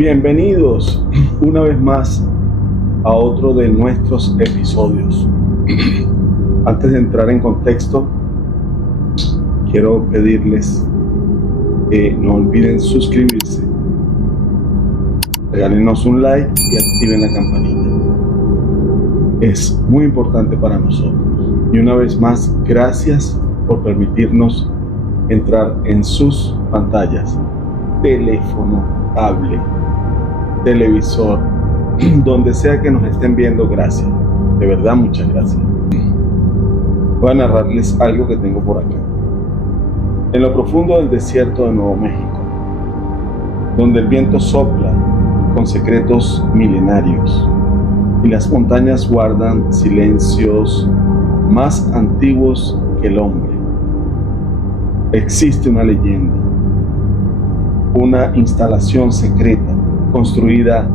Bienvenidos una vez más a otro de nuestros episodios. Antes de entrar en contexto, quiero pedirles que no olviden suscribirse, regálenos un like y activen la campanita. Es muy importante para nosotros. Y una vez más, gracias por permitirnos entrar en sus pantallas, teléfono, tablet, televisor, donde sea que nos estén viendo. Gracias, de verdad, muchas gracias. Voy a narrarles algo que tengo por acá. En lo profundo del desierto de Nuevo México, donde el viento sopla con secretos milenarios y las montañas guardan silencios más antiguos que el hombre, existe una leyenda, una instalación secreta construida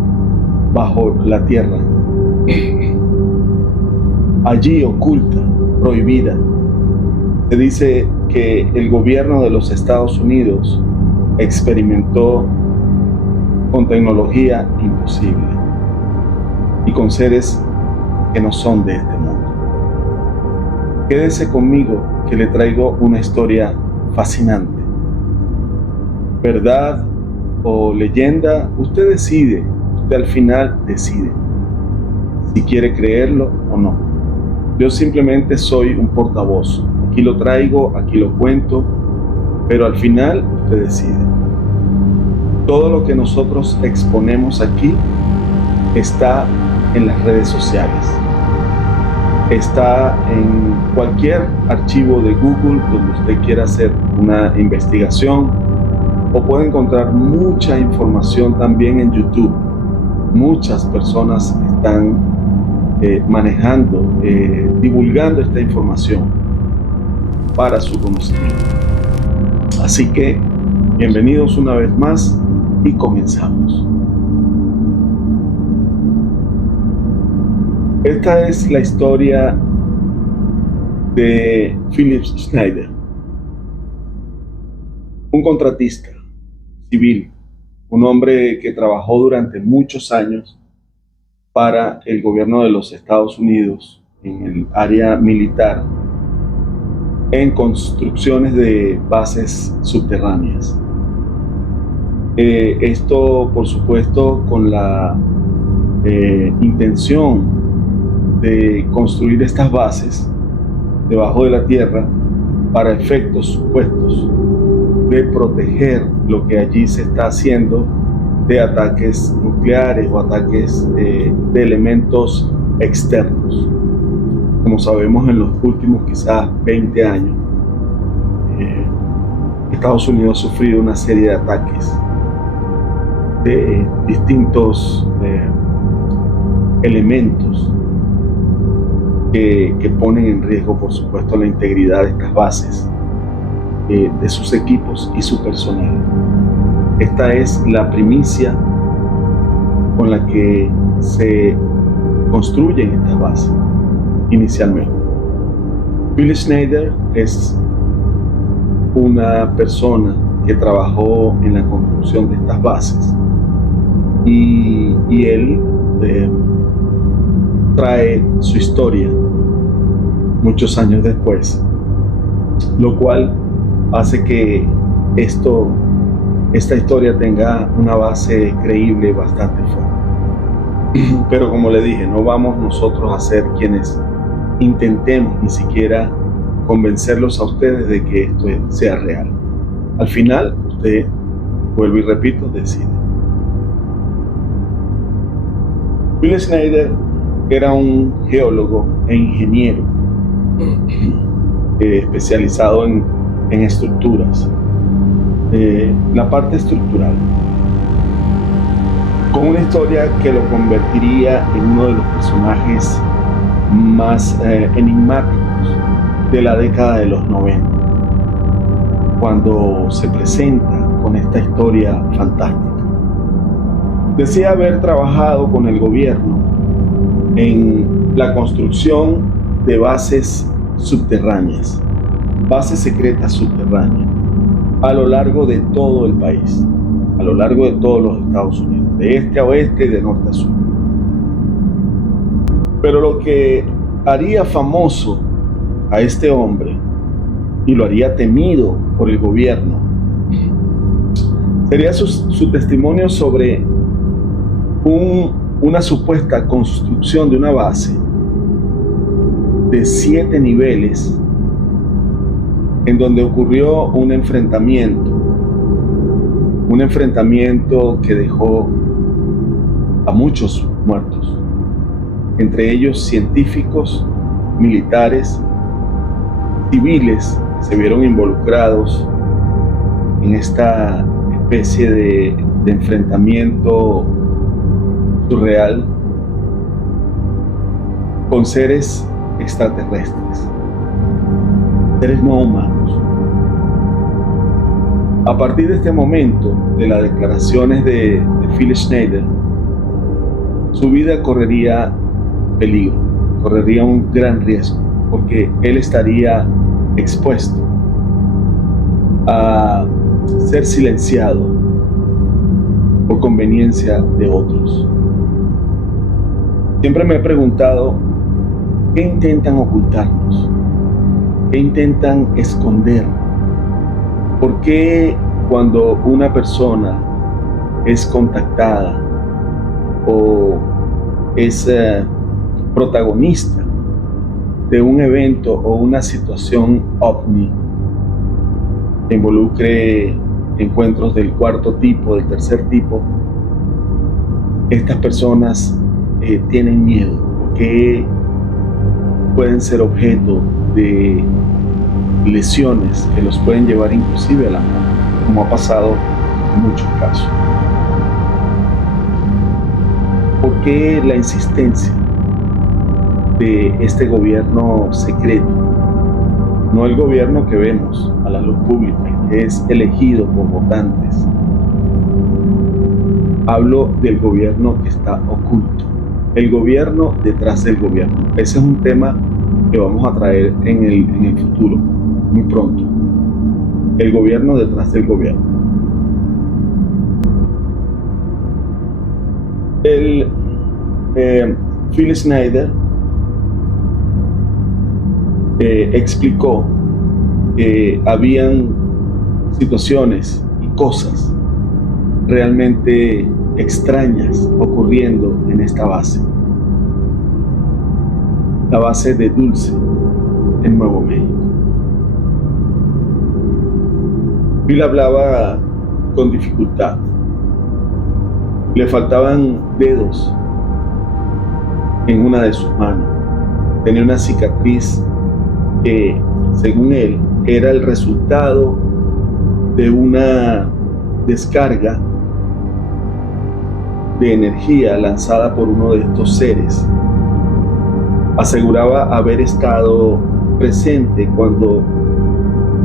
bajo la tierra, allí oculta, prohibida. Se dice que el gobierno de los Estados Unidos experimentó con tecnología imposible y con seres que no son de este mundo. Quédese conmigo que le traigo una historia fascinante. ¿Verdad o leyenda? Usted decide, usted al final decide si quiere creerlo o no. Yo simplemente soy un portavoz. Aquí lo traigo, aquí lo cuento, pero al final usted decide. Todo lo que nosotros exponemos aquí está en las redes sociales. Está en cualquier archivo de Google donde usted quiera hacer una investigación, o puede encontrar mucha información también en YouTube. Muchas personas están manejando, divulgando esta información para su conocimiento. Así que, bienvenidos una vez más y comenzamos. Esta es la historia de Philip Schneider, un contratista civil, un hombre que trabajó durante muchos años para el gobierno de los Estados Unidos en el área militar, en construcciones de bases subterráneas. Esto, por supuesto, con la intención de construir estas bases debajo de la tierra para efectos supuestos de proteger lo que allí se está haciendo de ataques nucleares o ataques de elementos externos. Como sabemos, en los últimos quizás 20 años, Estados Unidos ha sufrido una serie de ataques de distintos elementos que ponen en riesgo, por supuesto, la integridad de estas bases, de sus equipos y su personal. Esta es la primicia con la que se construyen estas bases inicialmente. Philip Schneider es una persona que trabajó en la construcción de estas bases y él trae su historia muchos años después, lo cual hace que esta historia tenga una base creíble bastante fuerte. Pero como le dije, no vamos nosotros a ser quienes intentemos ni siquiera convencerlos a ustedes de que esto sea real. Al final, usted, vuelvo y repito, decide. Philip Schneider era un geólogo e ingeniero especializado en estructuras, la parte estructural, con una historia que lo convertiría en uno de los personajes más enigmáticos de la década de los 90, cuando se presenta con esta historia fantástica. Decía haber trabajado con el gobierno en la construcción de bases subterráneas, bases secretas subterráneas, a lo largo de todo el país, a lo largo de todos los Estados Unidos. de este a oeste y de norte a sur. Pero lo que haría famoso a este hombre y lo haría temido por el gobierno sería su testimonio sobre una supuesta construcción de una base de 7 niveles en donde ocurrió un enfrentamiento que dejó a muchos muertos, entre ellos científicos, militares, civiles que se vieron involucrados en esta especie de enfrentamiento surreal con seres extraterrestres, seres no humanos. A partir de este momento, de las declaraciones de Phil Schneider, su vida correría peligro, correría un gran riesgo, porque él estaría expuesto a ser silenciado por conveniencia de otros. Siempre me he preguntado, ¿qué intentan ocultarnos? ¿Qué intentan esconder? ¿Por qué cuando una persona es contactada o es protagonista de un evento o una situación ovni que involucre encuentros del cuarto tipo, del tercer tipo, estas personas tienen miedo, porque pueden ser objeto de lesiones que los pueden llevar inclusive a la muerte, como ha pasado en muchos casos? ¿Por qué la insistencia de este gobierno secreto? No el gobierno que vemos a la luz pública, que es elegido por votantes. Hablo del gobierno que está oculto, el gobierno detrás del gobierno. Ese es un tema que vamos a traer en el futuro, muy pronto. El gobierno detrás del gobierno. Phil Schneider explicó que habían situaciones y cosas realmente extrañas ocurriendo en esta base, la base de Dulce en Nuevo México. Phil hablaba con dificultad, le faltaban dedos en una de sus manos, tenía una cicatriz que, según él, era el resultado de una descarga de energía lanzada por uno de estos seres. Aseguraba haber estado presente cuando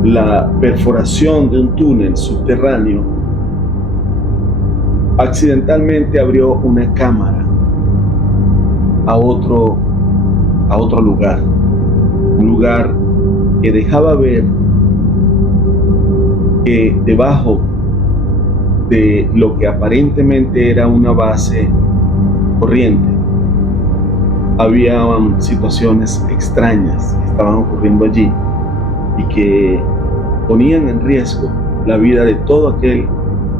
la perforación de un túnel subterráneo accidentalmente abrió una cámara a otro lugar, un lugar que dejaba ver que debajo de lo que aparentemente era una base corriente había situaciones extrañas que estaban ocurriendo allí y que ponían en riesgo la vida de todo aquel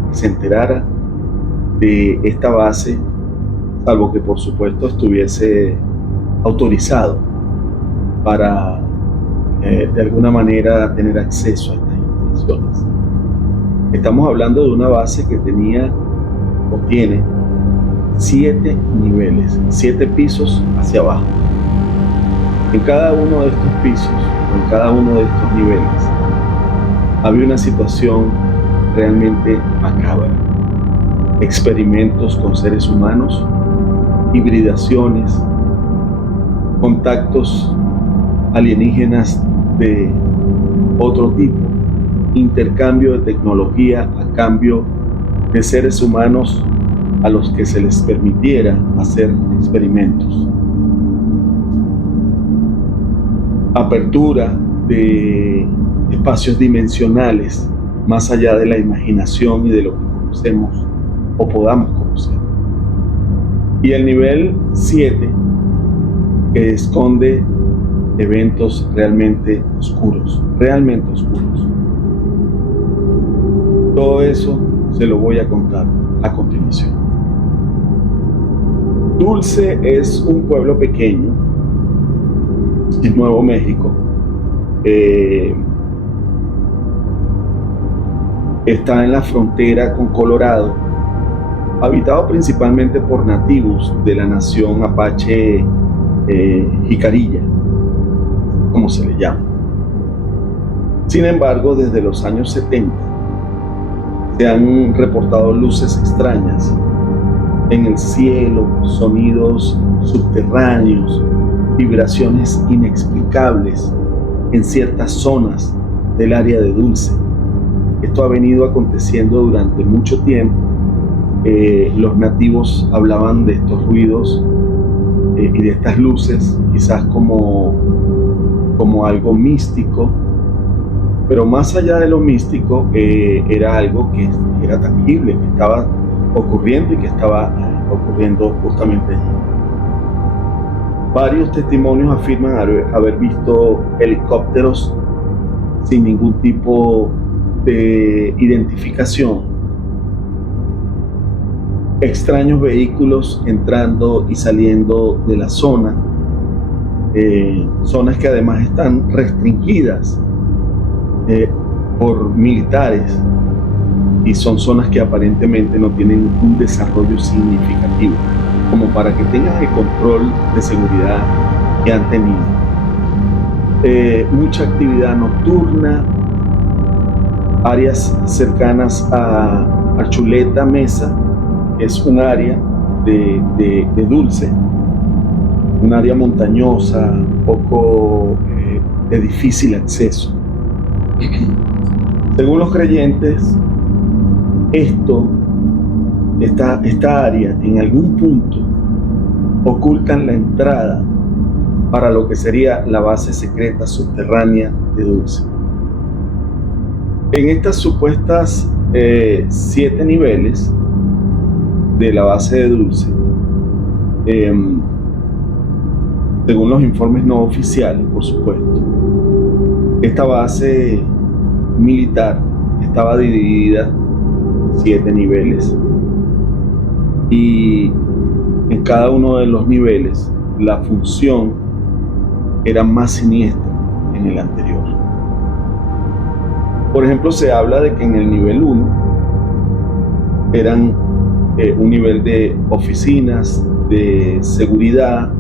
que se enterara de esta base, salvo que por supuesto estuviese autorizado para de alguna manera tener acceso a estas instalaciones. Estamos hablando de una base que tenía o tiene 7 niveles, 7 pisos hacia abajo. En cada uno de estos pisos, o en cada uno de estos niveles, había una situación realmente macabra. Experimentos con seres humanos, hibridaciones, contactos alienígenas de otro tipo, intercambio de tecnología a cambio de seres humanos a los que se les permitiera hacer experimentos. Apertura de espacios dimensionales más allá de la imaginación y de lo que conocemos o podamos conocer. Y el nivel 7, que esconde eventos realmente oscuros, realmente oscuros. Todo eso se lo voy a contar a continuación. Dulce es un pueblo pequeño en Nuevo México. Está en la frontera con Colorado, habitado principalmente por nativos de la nación Apache Jicarilla, como se le llama. Sin embargo, desde los años 70 se han reportado luces extrañas en el cielo, sonidos subterráneos, vibraciones inexplicables en ciertas zonas del área de Dulce. Esto ha venido aconteciendo durante mucho tiempo. Los nativos hablaban de estos ruidos y de estas luces, quizás como algo místico, pero más allá de lo místico, era algo que era tangible, que estaba ocurriendo y que estaba ocurriendo justamente allí. Varios testimonios afirman haber visto helicópteros sin ningún tipo de identificación, extraños vehículos entrando y saliendo de la zona, zonas que además están restringidas por militares, y son zonas que aparentemente no tienen un desarrollo significativo como para que tengan el control de seguridad que han tenido. Mucha actividad nocturna, áreas cercanas a Archuleta Mesa, que es un área de Dulce, un área montañosa, un poco de difícil acceso. Según los creyentes, esta área en algún punto ocultan la entrada para lo que sería la base secreta subterránea de Dulce. En estas supuestas 7 niveles de la base de Dulce, según los informes no oficiales, por supuesto, esta base militar estaba dividida en 7 niveles, y en cada uno de los niveles la función era más siniestra en el anterior. Por ejemplo, se habla de que en el nivel 1 eran un nivel de oficinas, de seguridad,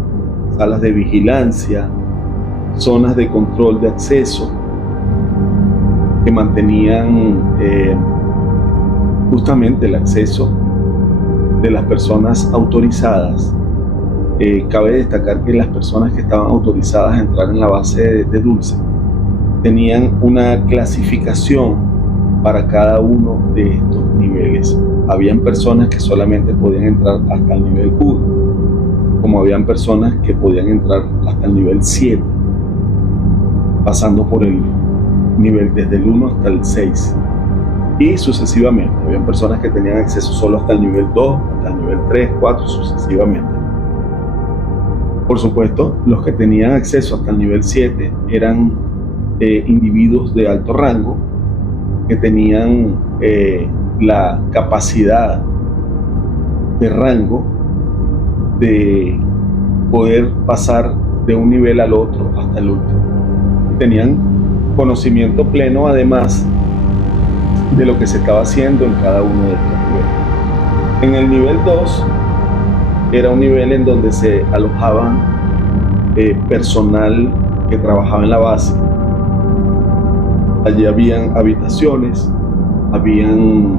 salas de vigilancia, zonas de control de acceso que mantenían justamente el acceso de las personas autorizadas. Cabe destacar que las personas que estaban autorizadas a entrar en la base de Dulce tenían una clasificación para cada uno de estos niveles. Habían personas que solamente podían entrar hasta el nivel 1, como habían personas que podían entrar hasta el nivel 7, pasando por el nivel desde el 1 hasta el 6, y sucesivamente. Habían personas que tenían acceso solo hasta el nivel 2, hasta el nivel 3, 4, sucesivamente. Por supuesto, los que tenían acceso hasta el nivel 7 eran individuos de alto rango que tenían la capacidad de rango de poder pasar de un nivel al otro hasta el último. Tenían conocimiento pleno, además, de lo que se estaba haciendo en cada uno de estos niveles. En el nivel 2 era un nivel en donde se alojaban personal que trabajaba en la base. Allí habían habitaciones, habían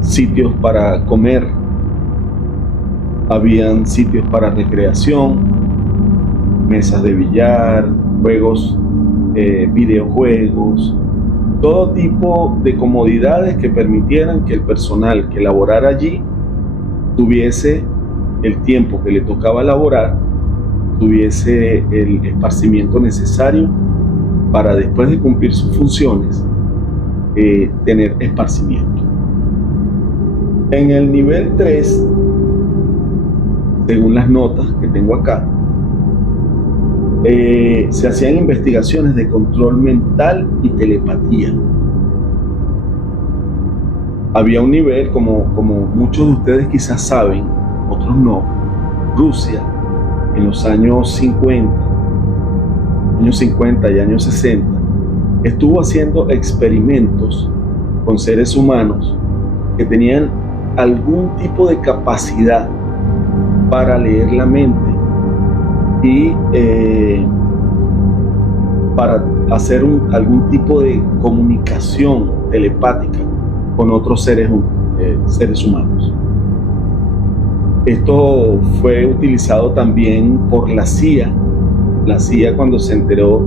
sitios para comer, habían sitios para recreación, mesas de billar, juegos, videojuegos, todo tipo de comodidades que permitieran que el personal que laborara allí tuviese el tiempo que le tocaba laborar, tuviese el esparcimiento necesario para, después de cumplir sus funciones, tener esparcimiento. En el nivel 3, según las notas que tengo acá, se hacían investigaciones de control mental y telepatía. Había un nivel, como muchos de ustedes quizás saben, otros no, Rusia en los años 50 y años 60, estuvo haciendo experimentos con seres humanos que tenían algún tipo de capacidad para leer la mente y para hacer algún tipo de comunicación telepática con otros seres humanos. Esto fue utilizado también por la CIA. La CIA, cuando se enteró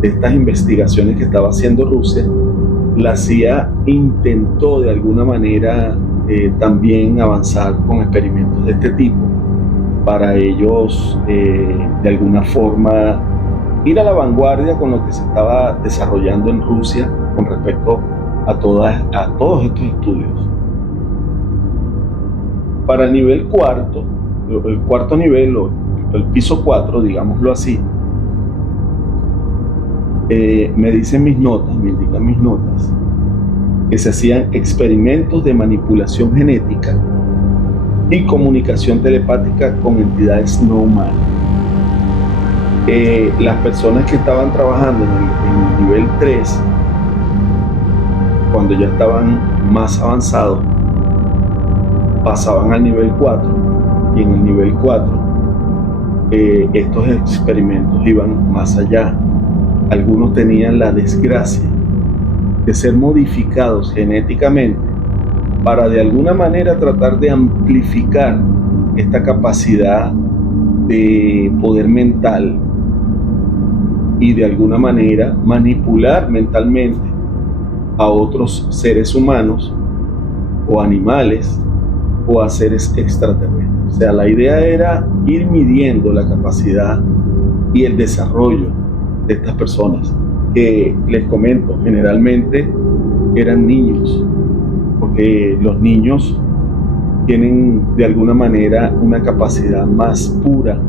de estas investigaciones que estaba haciendo Rusia, la CIA intentó de alguna manera también avanzar con experimentos de este tipo para ellos de alguna forma ir a la vanguardia con lo que se estaba desarrollando en Rusia con respecto a todos estos estudios. Para el nivel cuarto, el cuarto nivel o el piso 4, digámoslo así, me dicen mis notas, me indican mis notas, que se hacían experimentos de manipulación genética y comunicación telepática con entidades no humanas. Las personas que estaban trabajando en el nivel 3, cuando ya estaban más avanzados, pasaban al nivel 4, y en el nivel 4 estos experimentos iban más allá. Algunos tenían la desgracia de ser modificados genéticamente para de alguna manera tratar de amplificar esta capacidad de poder mental y de alguna manera manipular mentalmente a otros seres humanos o animales o a seres extraterrestres. O sea, la idea era ir midiendo la capacidad y el desarrollo de estas personas, que les comento, generalmente eran niños, porque los niños tienen de alguna manera una capacidad más pura,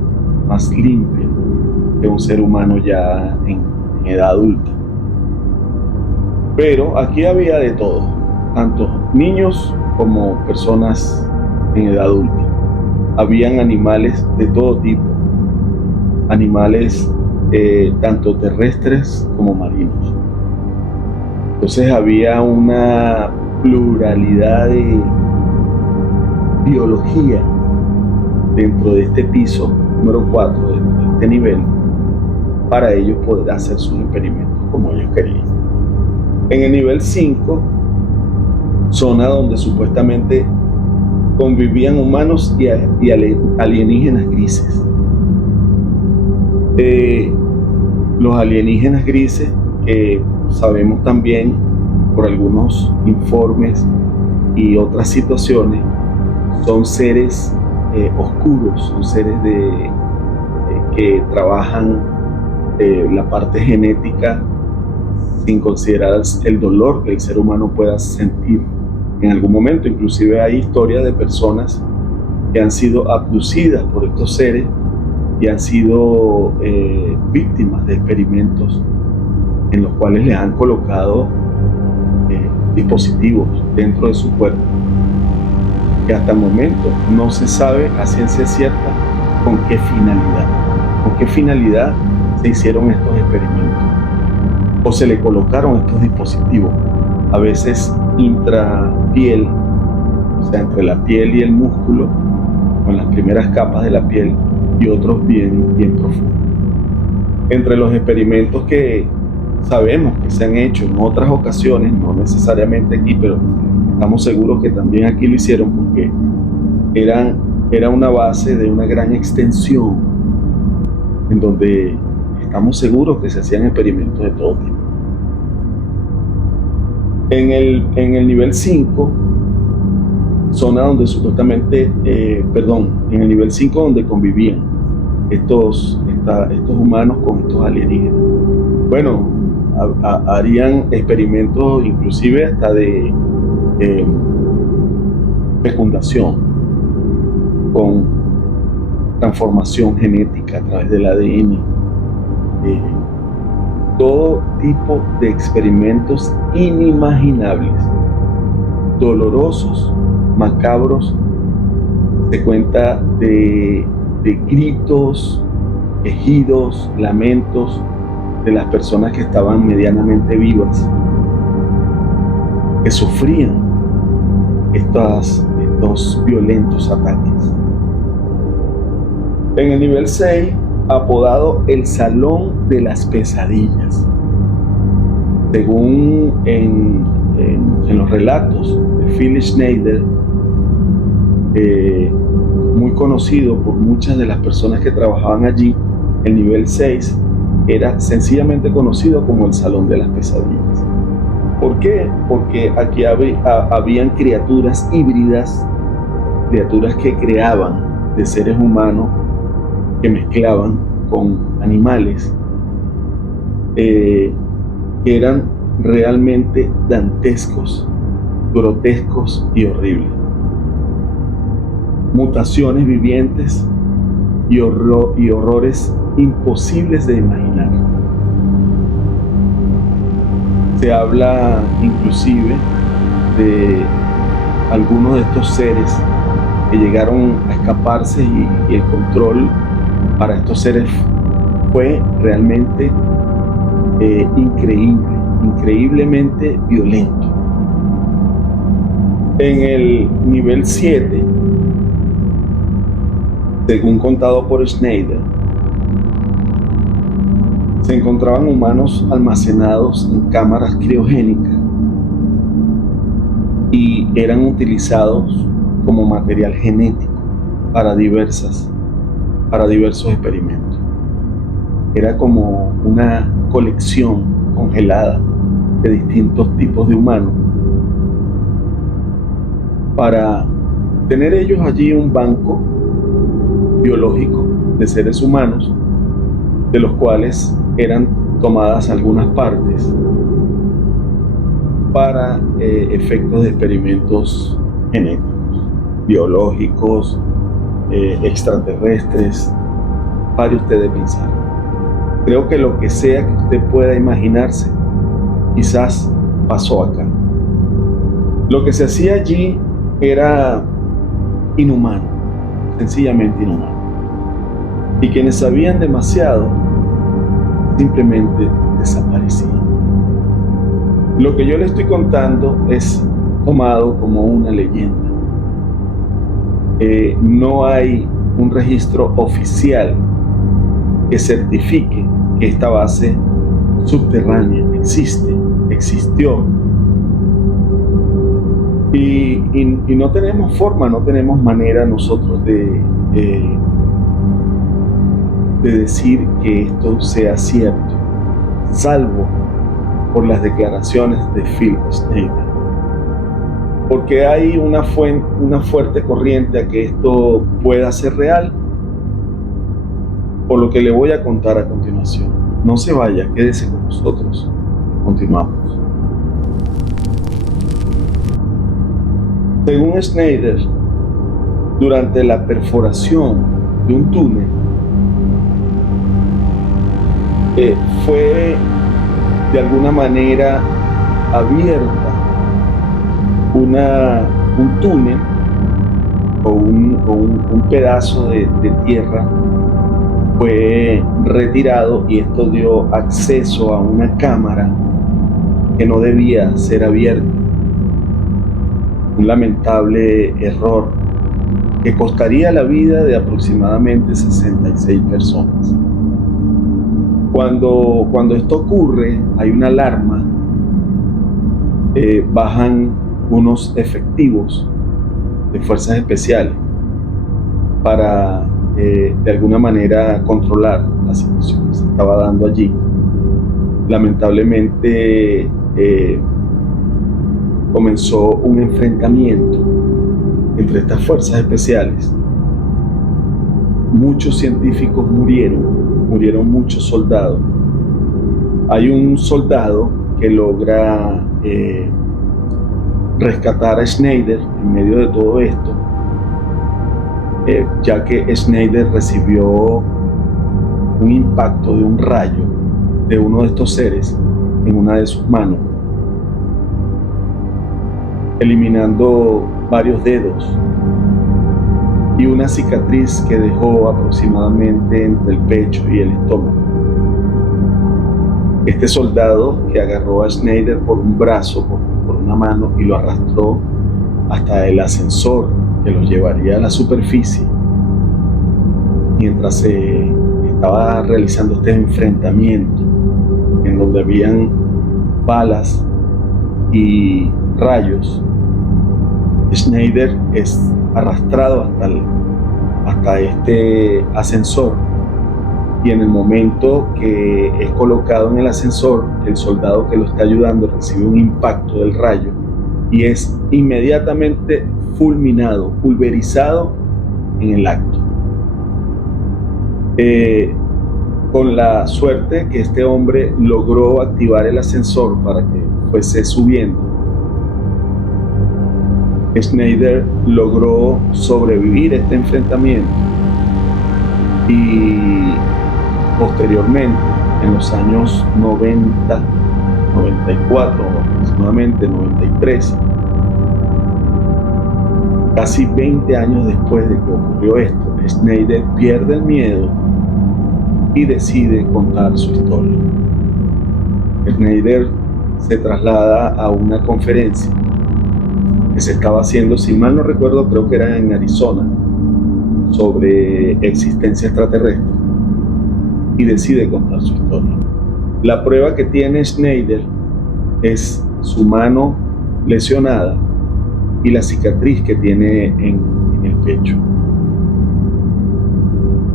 más limpia que un ser humano ya en edad adulta. Pero aquí había de todo, tanto niños como personas en edad adulta. Habían animales de todo tipo, animales tanto terrestres como marinos. Entonces había una pluralidad de biología dentro de este piso número 4, de este nivel, para ellos poder hacer sus experimentos como ellos querían. En el nivel 5, zona donde supuestamente convivían humanos y alienígenas grises. Los alienígenas grises, sabemos también por algunos informes y otras situaciones, son seres oscuros, son seres que trabajan la parte genética sin considerar el dolor que el ser humano pueda sentir en algún momento. Inclusive hay historias de personas que han sido abducidas por estos seres y han sido víctimas de experimentos en los cuales les han colocado dispositivos dentro de su cuerpo, que hasta el momento no se sabe a ciencia cierta con qué finalidad se hicieron estos experimentos o se le colocaron estos dispositivos, a veces intrapiel, o sea, entre la piel y el músculo, con las primeras capas de la piel, y otros bien profundos. Entre los experimentos que sabemos que se han hecho en otras ocasiones, no necesariamente aquí, pero estamos seguros que también aquí lo hicieron, porque era una base de una gran extensión en donde estamos seguros que se hacían experimentos de todo tipo. En el nivel 5, zona donde supuestamente, en el nivel 5 donde convivían estos humanos con estos alienígenas. Bueno, harían experimentos inclusive hasta de fecundación, con transformación genética a través del ADN, todo tipo de experimentos inimaginables, dolorosos, macabros. Se cuenta de gritos, quejidos, lamentos de las personas que estaban medianamente vivas, que sufrían estos violentos ataques. En el nivel 6, apodado el Salón de las Pesadillas, según en los relatos de Phil Schneider, muy conocido por muchas de las personas que trabajaban allí, el nivel 6 era sencillamente conocido como el Salón de las Pesadillas. ¿Por qué? Porque aquí habían criaturas híbridas, criaturas que creaban de seres humanos, que mezclaban con animales, que eran realmente dantescos, grotescos y horribles. Mutaciones vivientes y horrores imposibles de imaginar. Se habla inclusive de algunos de estos seres que llegaron a escaparse y el control para estos seres fue realmente increíblemente violento. En el nivel 7, según contado por Schneider, se encontraban humanos almacenados en cámaras criogénicas y eran utilizados como material genético para diversos experimentos. Era como una colección congelada de distintos tipos de humanos para tener ellos allí un banco biológico de seres humanos, de los cuales eran tomadas algunas partes para efectos de experimentos genéticos, biológicos, extraterrestres. Pare usted de pensar. Creo que lo que sea que usted pueda imaginarse, quizás pasó acá. Lo que se hacía allí era inhumano, sencillamente inhumano. Y quienes sabían demasiado simplemente desaparecían. Lo que yo le estoy contando es tomado como una leyenda. No hay un registro oficial que certifique que esta base subterránea existió. Y no tenemos forma, no tenemos manera nosotros de decir que esto sea cierto, salvo por las declaraciones de Phil Schneider. Porque hay una fuerte corriente a que esto pueda ser real, por lo que le voy a contar a continuación. No se vaya, quédese con nosotros. Continuamos. Según Schneider, durante la perforación de un túnel, fue de alguna manera abierta un túnel o un pedazo de tierra fue retirado, y esto dio acceso a una cámara que no debía ser abierta. Un lamentable error que costaría la vida de aproximadamente 66 personas. Cuando esto ocurre, hay una alarma, bajan unos efectivos de fuerzas especiales para de alguna manera controlar la situación que se estaba dando allí. Lamentablemente comenzó un enfrentamiento entre estas fuerzas especiales. Muchos científicos murieron muchos soldados. Hay un soldado que logra rescatar a Schneider en medio de todo esto, ya que Schneider recibió un impacto de un rayo de uno de estos seres en una de sus manos, eliminando varios dedos y una cicatriz que dejó aproximadamente entre el pecho y el estómago. Este soldado que agarró a Schneider por un brazo, por una mano, y lo arrastró hasta el ascensor que lo llevaría a la superficie, mientras se estaba realizando este enfrentamiento en donde habían balas y rayos. Schneider es arrastrado hasta este ascensor, y en el momento que es colocado en el ascensor, el soldado que lo está ayudando recibe un impacto del rayo y es inmediatamente fulminado, pulverizado en el acto. Con la suerte que este hombre logró activar el ascensor para que fuese subiendo, Schneider logró sobrevivir este enfrentamiento y posteriormente, en los años 90, 94, aproximadamente 93, casi 20 años después de que ocurrió esto, Schneider pierde el miedo y decide contar su historia. Schneider se traslada a una conferencia que se estaba haciendo, si mal no recuerdo, creo que era en Arizona, sobre existencia extraterrestre, y decide contar su historia. La prueba que tiene Schneider es su mano lesionada y la cicatriz que tiene en el pecho.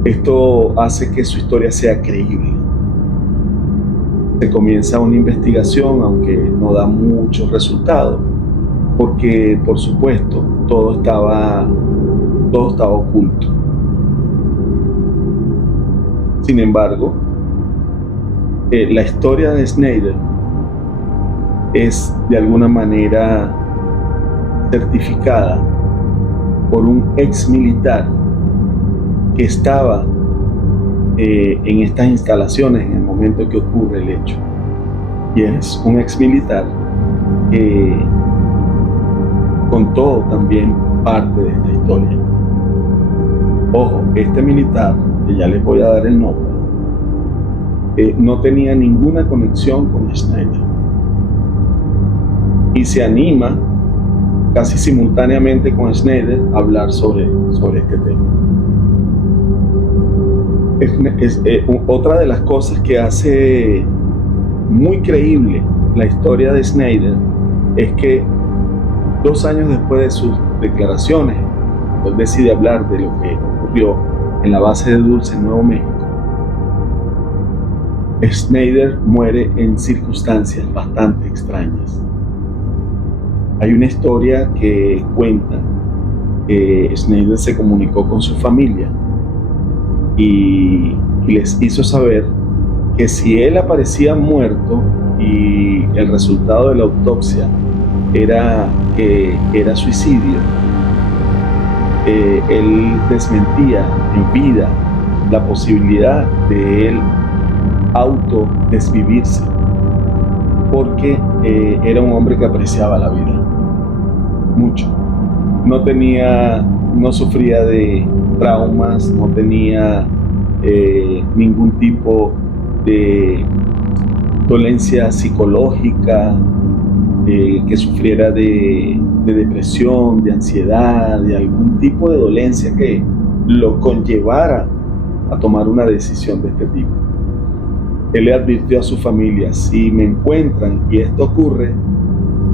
Esto hace que su historia sea creíble. Se comienza una investigación, aunque no da muchos resultados, porque por supuesto todo estaba oculto. Sin embargo, la historia de Schneider es de alguna manera certificada por un ex militar que estaba en estas instalaciones en el momento que ocurre el hecho. Y es un ex militar que contó también parte de esta historia. Ojo, este militar, que ya les voy a dar el nombre, no tenía ninguna conexión con Schneider y se anima casi simultáneamente con Schneider a hablar sobre este tema. Otra de las cosas que hace muy creíble la historia de Schneider es que 2 años después de sus declaraciones, él decide hablar de lo que ocurrió en la base de Dulce en Nuevo México. Schneider muere en circunstancias bastante extrañas. Hay una historia que cuenta que Schneider se comunicó con su familia y les hizo saber que si él aparecía muerto y el resultado de la autopsia era que era suicidio, él desmentía en vida la posibilidad de él autodesvivirse, porque era un hombre que apreciaba la vida mucho. No sufría de traumas, no tenía ningún tipo de dolencia psicológica, que sufriera de depresión, de ansiedad, de algún tipo de dolencia que lo conllevara a tomar una decisión de este tipo. Él le advirtió a su familia: si me encuentran y esto ocurre,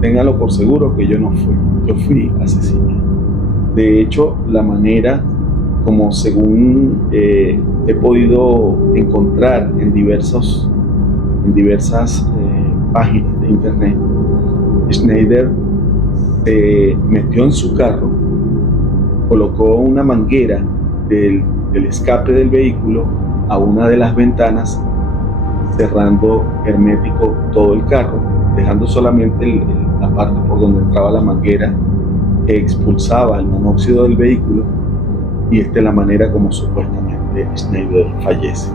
ténganlo por seguro que yo no fui, yo fui asesinado. De hecho, la manera como, según he podido encontrar en diversas páginas de internet, Schneider se metió en su carro, colocó una manguera del escape del vehículo a una de las ventanas cerrando hermético todo el carro, dejando solamente la parte por donde entraba la manguera que expulsaba el monóxido del vehículo, y esta es la manera como supuestamente Schneider fallece.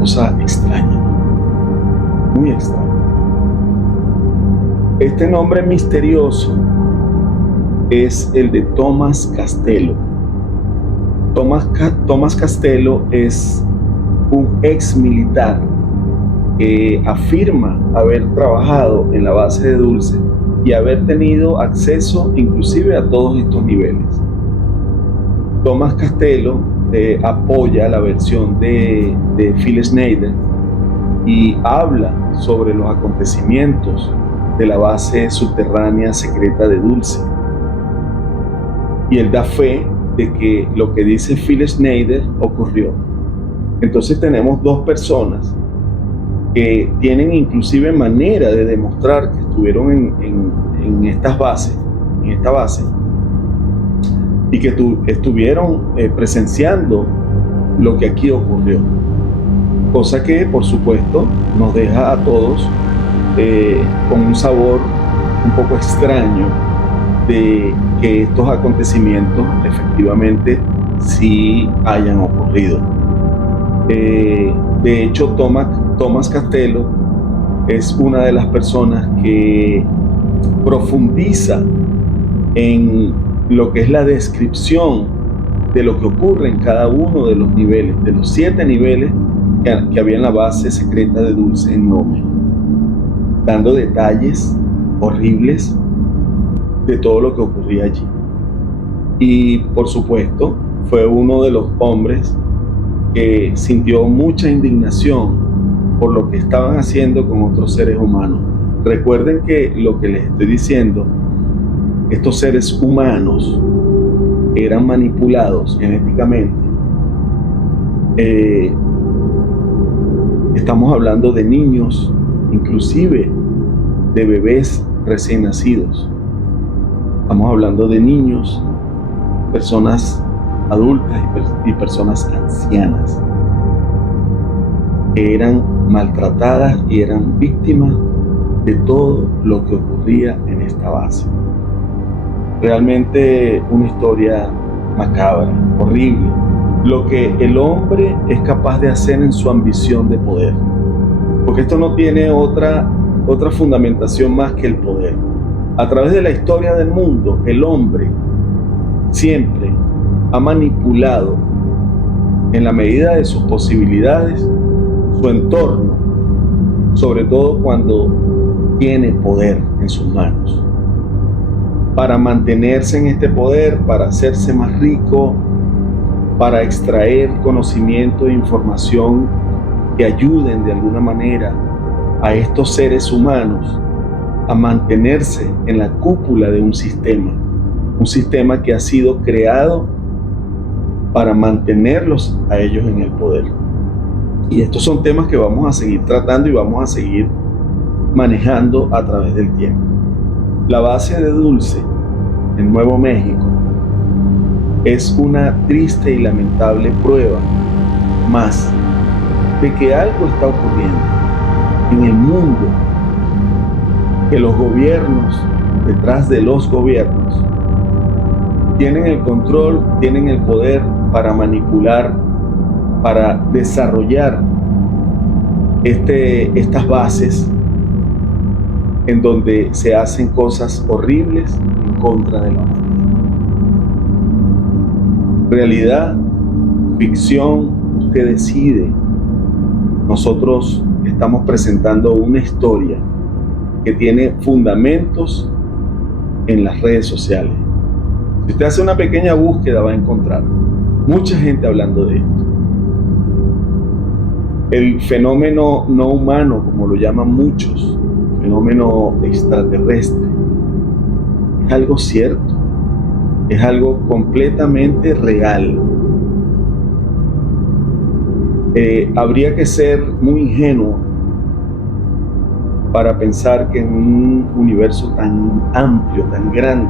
Cosa extraña, muy extraña. Este nombre misterioso es el de Thomas Castello. Thomas Castello es un ex militar que afirma haber trabajado en la base de Dulce y haber tenido acceso inclusive a todos estos niveles. Thomas Castello apoya la versión de Phil Schneider y habla sobre los acontecimientos de la base subterránea secreta de Dulce. Y él da fe de que lo que dice Phil Schneider ocurrió. Entonces tenemos dos personas que tienen inclusive manera de demostrar que estuvieron en esta base, y que estuvieron presenciando lo que aquí ocurrió. Cosa que, por supuesto, nos deja a todos con un sabor un poco extraño de que estos acontecimientos efectivamente sí hayan ocurrido. De hecho, Thomas Castello es una de las personas que profundiza en lo que es la descripción de lo que ocurre en cada uno de los niveles, de los 7 niveles que había en la base secreta de Dulce en Nuevo México, dando detalles horribles de todo lo que ocurría allí. Y por supuesto fue uno de los hombres que sintió mucha indignación por lo que estaban haciendo con otros seres humanos. Recuerden que lo que les estoy diciendo, estos seres humanos eran manipulados genéticamente. Estamos hablando de niños, inclusive de bebés recién nacidos. Estamos hablando de niños, personas adultas y personas ancianas que eran maltratadas y eran víctimas de todo lo que ocurría en esta base. Realmente una historia macabra, horrible, lo que el hombre es capaz de hacer en su ambición de poder, porque esto no tiene otra fundamentación más que el poder. A través de la historia del mundo, el hombre siempre ha manipulado, en la medida de sus posibilidades, su entorno, sobre todo cuando tiene poder en sus manos, para mantenerse en este poder, para hacerse más rico, para extraer conocimiento e información que ayuden de alguna manera a estos seres humanos a mantenerse en la cúpula de un sistema que ha sido creado para mantenerlos a ellos en el poder. Y estos son temas que vamos a seguir tratando y vamos a seguir manejando a través del tiempo. La base de Dulce en Nuevo México es una triste y lamentable prueba más de que algo está ocurriendo en el mundo, que los gobiernos, detrás de los gobiernos, tienen el control, tienen el poder para manipular, para desarrollar estas bases en donde se hacen cosas horribles en contra de la humanidad. Realidad, ficción, usted decide. Nosotros estamos presentando una historia que tiene fundamentos en las redes sociales. Si usted hace una pequeña búsqueda, va a encontrar mucha gente hablando de esto. El fenómeno no humano, como lo llaman muchos, fenómeno extraterrestre, es algo cierto, es algo completamente real. Habría que ser muy ingenuo para pensar que en un universo tan amplio, tan grande,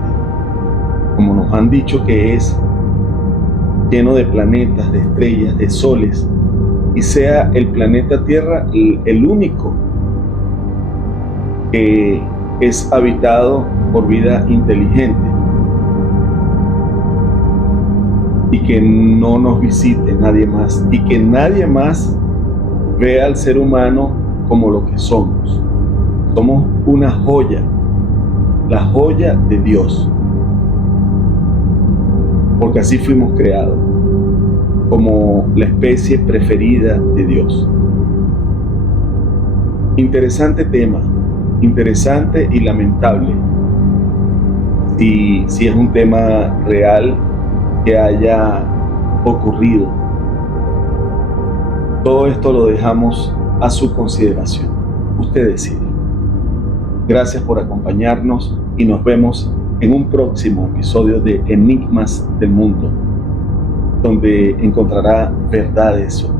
como nos han dicho que es, lleno de planetas, de estrellas, de soles y sea el planeta Tierra el único que es habitado por vida inteligente y que no nos visite nadie más y que nadie más vea al ser humano como lo que somos. Somos una joya, la joya de Dios, porque así fuimos creados, como la especie preferida de Dios. Interesante tema, interesante y lamentable, si es un tema real que haya ocurrido. Todo esto lo dejamos a su consideración. Usted decide. Gracias por acompañarnos y nos vemos en un próximo episodio de Enigmas del Mundo, donde encontrará verdades